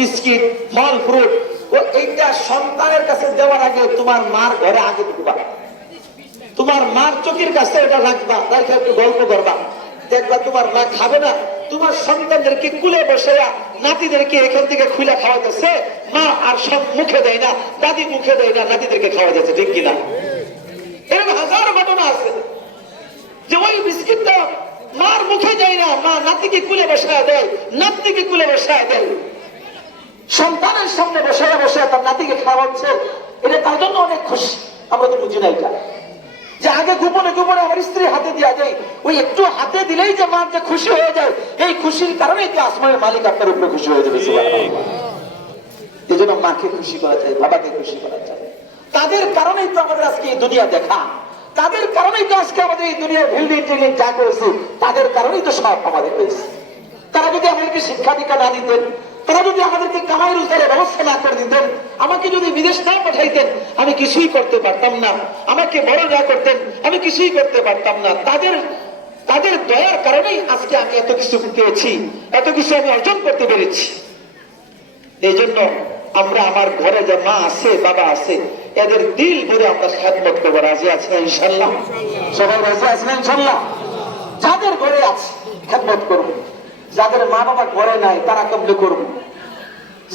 Biscuit, ফল, fruit, ও এইটা সন্তানের কাছে দেওয়ার আগে তোমার মার ঘরে আগে ঢুকবা, তোমার মার চোখের কাছে এটা রাখবা, রাখে একটু গল্প করবা, দেখবা তোমার মা খাবে না, তোমার সন্তানদেরকে কুলে বসে নাতিদেরকে এখান থেকে খুলে খাওয়াতেছে, মা আর সব মুখে দেয় না, দাদি মুখে দেয় না, নাতিদেরকে খাওয়া যাচ্ছে, ঠিক কিনা? এরকম হাজার ঘটনা আছে যে ওই বিস্কিটটা মার মুখে দেয় না, মা নাতিকে কুলে বসায় দেয়, নাতিকে কুলে বসায় দেয়, সন্তানের সামনে বসায় বসে তার নাতিকে খাওয়াচ্ছে, এটা তার জন্য অনেক খুশি। আমরা তো বুঝি না এটা, যে আগে গোপনে গোপনে আমার স্ত্রী হাতে দেওয়া যায়, ওই একটু হাতে দিলেই যে মা যে খুশি হয়ে যায়, এই খুশির কারণে যে আসমানের মালিক আপনার উপরে খুশি হয়ে যাবে। এই জন্য মাকে খুশি করা যায়, বাবাকে খুশি করা যায়। তাদের কারণেই তো আমাদের আজকে এই দুনিয়া দেখা, তাদের কারণেই তো আজকে আমাদের এই দুনিয়ার বিল্ডিং টিল্ডিং যা করেছে, তাদের কারণেই তো সব আমাদের হয়েছে। তারা যদি আমাদেরকে শিক্ষা দীক্ষা না দিতেন, তারা যদি আমাদেরকে কামাই রোজগারের ব্যবস্থা না করে দিতেন, আমাকে যদি বিদেশ না পাঠাইতেন, আমি কিছুই করতে পারতাম না, আমাকে বড় না করতেন, আমি কিছুই করতে পারতাম না। তাদের দয়ার কারণেই আজকে আমি এত কিছু পেয়েছি, এত কিছু আমি অর্জন করতে পেরেছি। এই জন্য আমরা আমার ঘরে যে মা আছে, বাবা আছে, এদের দিল ভরে আমরা খেদমত করবো। রাজি আছি না ইনশাল্লাহ? সবাই রাজি আছি না ইনশাল্লাহ? যাদের ঘরে আছে খেদমত করবো, যাদের মা বাবা ঘরে নাই তারা কেমনে করবো?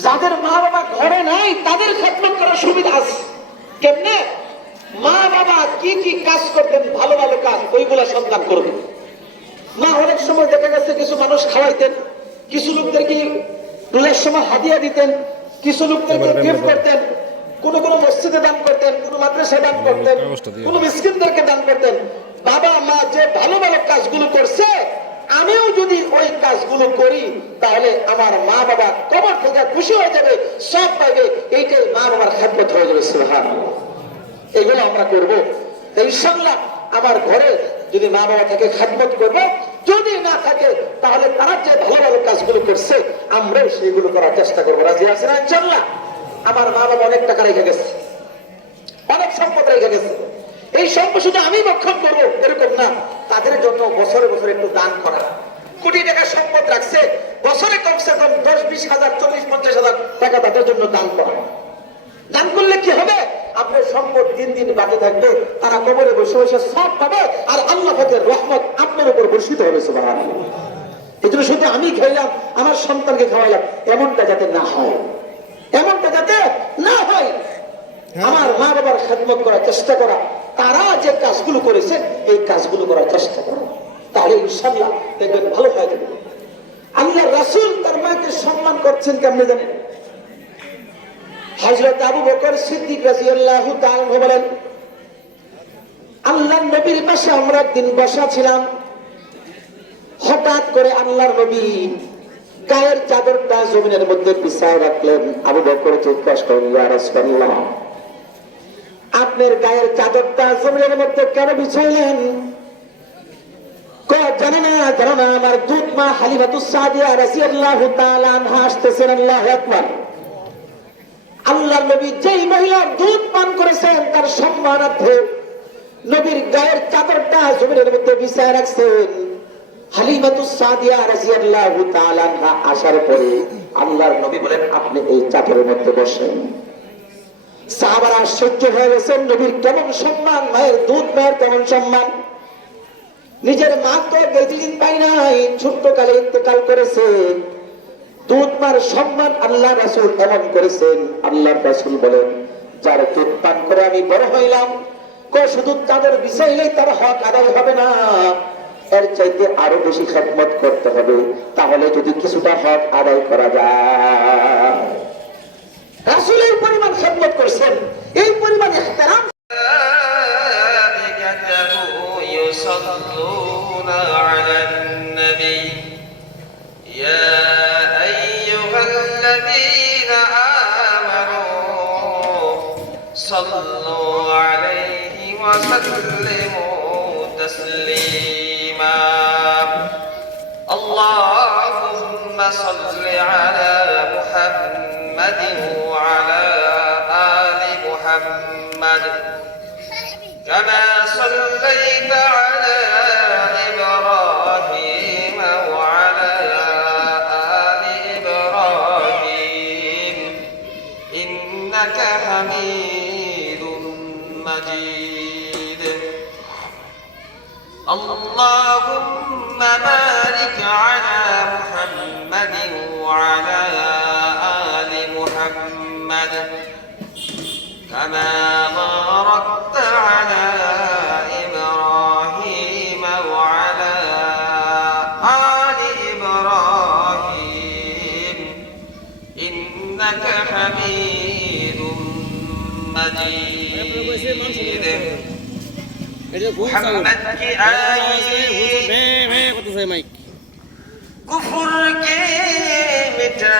যাদের মা বাবা ঘরে নাই তাদের খেদমত করার সুবিধা আছে কেমনে? মা বাবা কি কি কাজ করতেন, ভালো ভালো কাজ, ওইগুলা সন্তান করবে। মা অনেক সময় দেখা গেছে কিছু মানুষ খাওয়াইতেন, কিছু লোকদেরকে রোজার সময় হাদিয়া দিতেন, কিছু লোকদেরকে গিফট করতেন, কোন মসজিদে দান করতেন, কোন মাদ্রাসায় দান করতেন, কোন মিসকিনদেরকে দান করতেন। বাবা মা যে ভালো ভালো কাজগুলো করছে, আমিও যদি ওই কাজগুলো করি তাহলে আমার মা বাবা কবর থেকে খুশি হয়ে যাবে, সব পাইবে, এইটাই মা বাবার খেদমত হয়ে যাবে। সুবহানাল্লাহ। এগুলো আমরা করবো ইনশাআল্লাহ। আমার ঘরে যদি মা বাবা থেকে খেদমত করবো, যদি না থাকে তাহলে তারা যে ভালো ভালো কাজগুলো করছে আমরাও সেইগুলো করার চেষ্টা করবো। রাজি আছেন ইনশাআল্লাহ? আমার মা বাবা অনেক টাকা রেখে গেছে, অনেক সম্পদ রেখে গেছে, এই সম্পদ শুধু আমি ভক্ষণ করবো এরকম না, তাদের জন্য বছরে বছরে একটু দান করা। কোটি টাকার সম্পদ রাখছে, বছরে কমসে কম 10-20 হাজার, 40-50 হাজার টাকা তাদের জন্য দান করা। দান করলে কি হবে? আপনার সম্পদ দিন দিন বাড়তে থাকবে, তারা কবরে বসে বসে সব পাবে, আর আল্লাহ পাকের রহমত আপনার উপর বর্ষিত হবে। সুবহানাল্লাহ। এই জন্য শুধু আমি খাইলাম, আমার সন্তানকে খাওয়াইলাম, এমনটা যাতে না হয়, এমনটা যাতে না হয়। আমার মা বাবার খেদমত করার চেষ্টা করা, তারা যে কাজগুলো করেছে এই কাজগুলো করার চেষ্টা করা, তাহলে ইনশাআল্লাহ দেখবেন ভালো হয়ে যাবে। আল্লাহ রাসূল তার মাকে সম্মান করছেন কেমনে জানেন? হযরত আবু বকর সিদ্দিক রাদিয়াল্লাহু তাআলা বলেন, আল্লাহর নবীর পাশে আমরা একদিন বসা ছিলাম, হঠাৎ করে আল্লাহর নবী গায়ের চাদরটা জমিনের মধ্যে বিছায় রাখলেন। আবু বকর জিজ্ঞাসা করলেন, ইয়া রাসূলুল্লাহ, আপনার গায়ের চাদরটা জমিনের মধ্যে কেন বিছাইলেন? জানো না, জানো না, আমার দুধ মা হালিমাতুস সাদিয়া রাদিয়াল্লাহু তাআলা আনহা আসতেছেন। আল্লাহু আকবার। আল্লাহ নবী যেই মহিলার দুধ পান করেছেন তার সম্মানার্থে নবীর গায়ের চাদরটা জমিনের মধ্যে বিছায় রাখছেন। হালিমাতুস সাদিয়া রাদিয়াল্লাহু তাআলা আনহা আসার পরে আল্লাহর নবী বলেন, আপনি এই চাদরের মধ্যে বসেন। সাহাবারা আশ্চর্য হয়ে গেছেন, নবীর কেমন সম্মান, মায়ের দুধ মায়ের কেমন সম্মান। নিজের মা তো বেশি দিন পাই নাই, ছোট্ট কালে ইন্তেকাল করেছে, দুধ মার সম্মান আল্লাহ রাসূল এমন করেছেন। আল্লাহ রাসূল বলেন, যার দুধ পান করে আমি বড় হইলাম, শুধু তাদের বিছাইলেই তার হক আদায় হবে না, এর চাইতে আরো বেশি খেদমত করতে হবে, তাহলে যদি কিছুটা হক আদায় করা যায়। রাসূল এই পরিমাণ খেদমত করছেন, এই পরিমাণ ইহতিরাম। يصلون على النبي يا أيها الذين آمنوا صلوا عليه وسلموا تسليما اللهم صل على محمد وعلى آل محمد كما صليت على إبراهيم وعلى آل إبراهيم إنك حميد مجيد اللهم بارك على محمد وعلى آل محمد كما باركت على إبراهيم وعلى آل إبراهيم إنك حميد مجيد محمد की आई कुफर के मिटा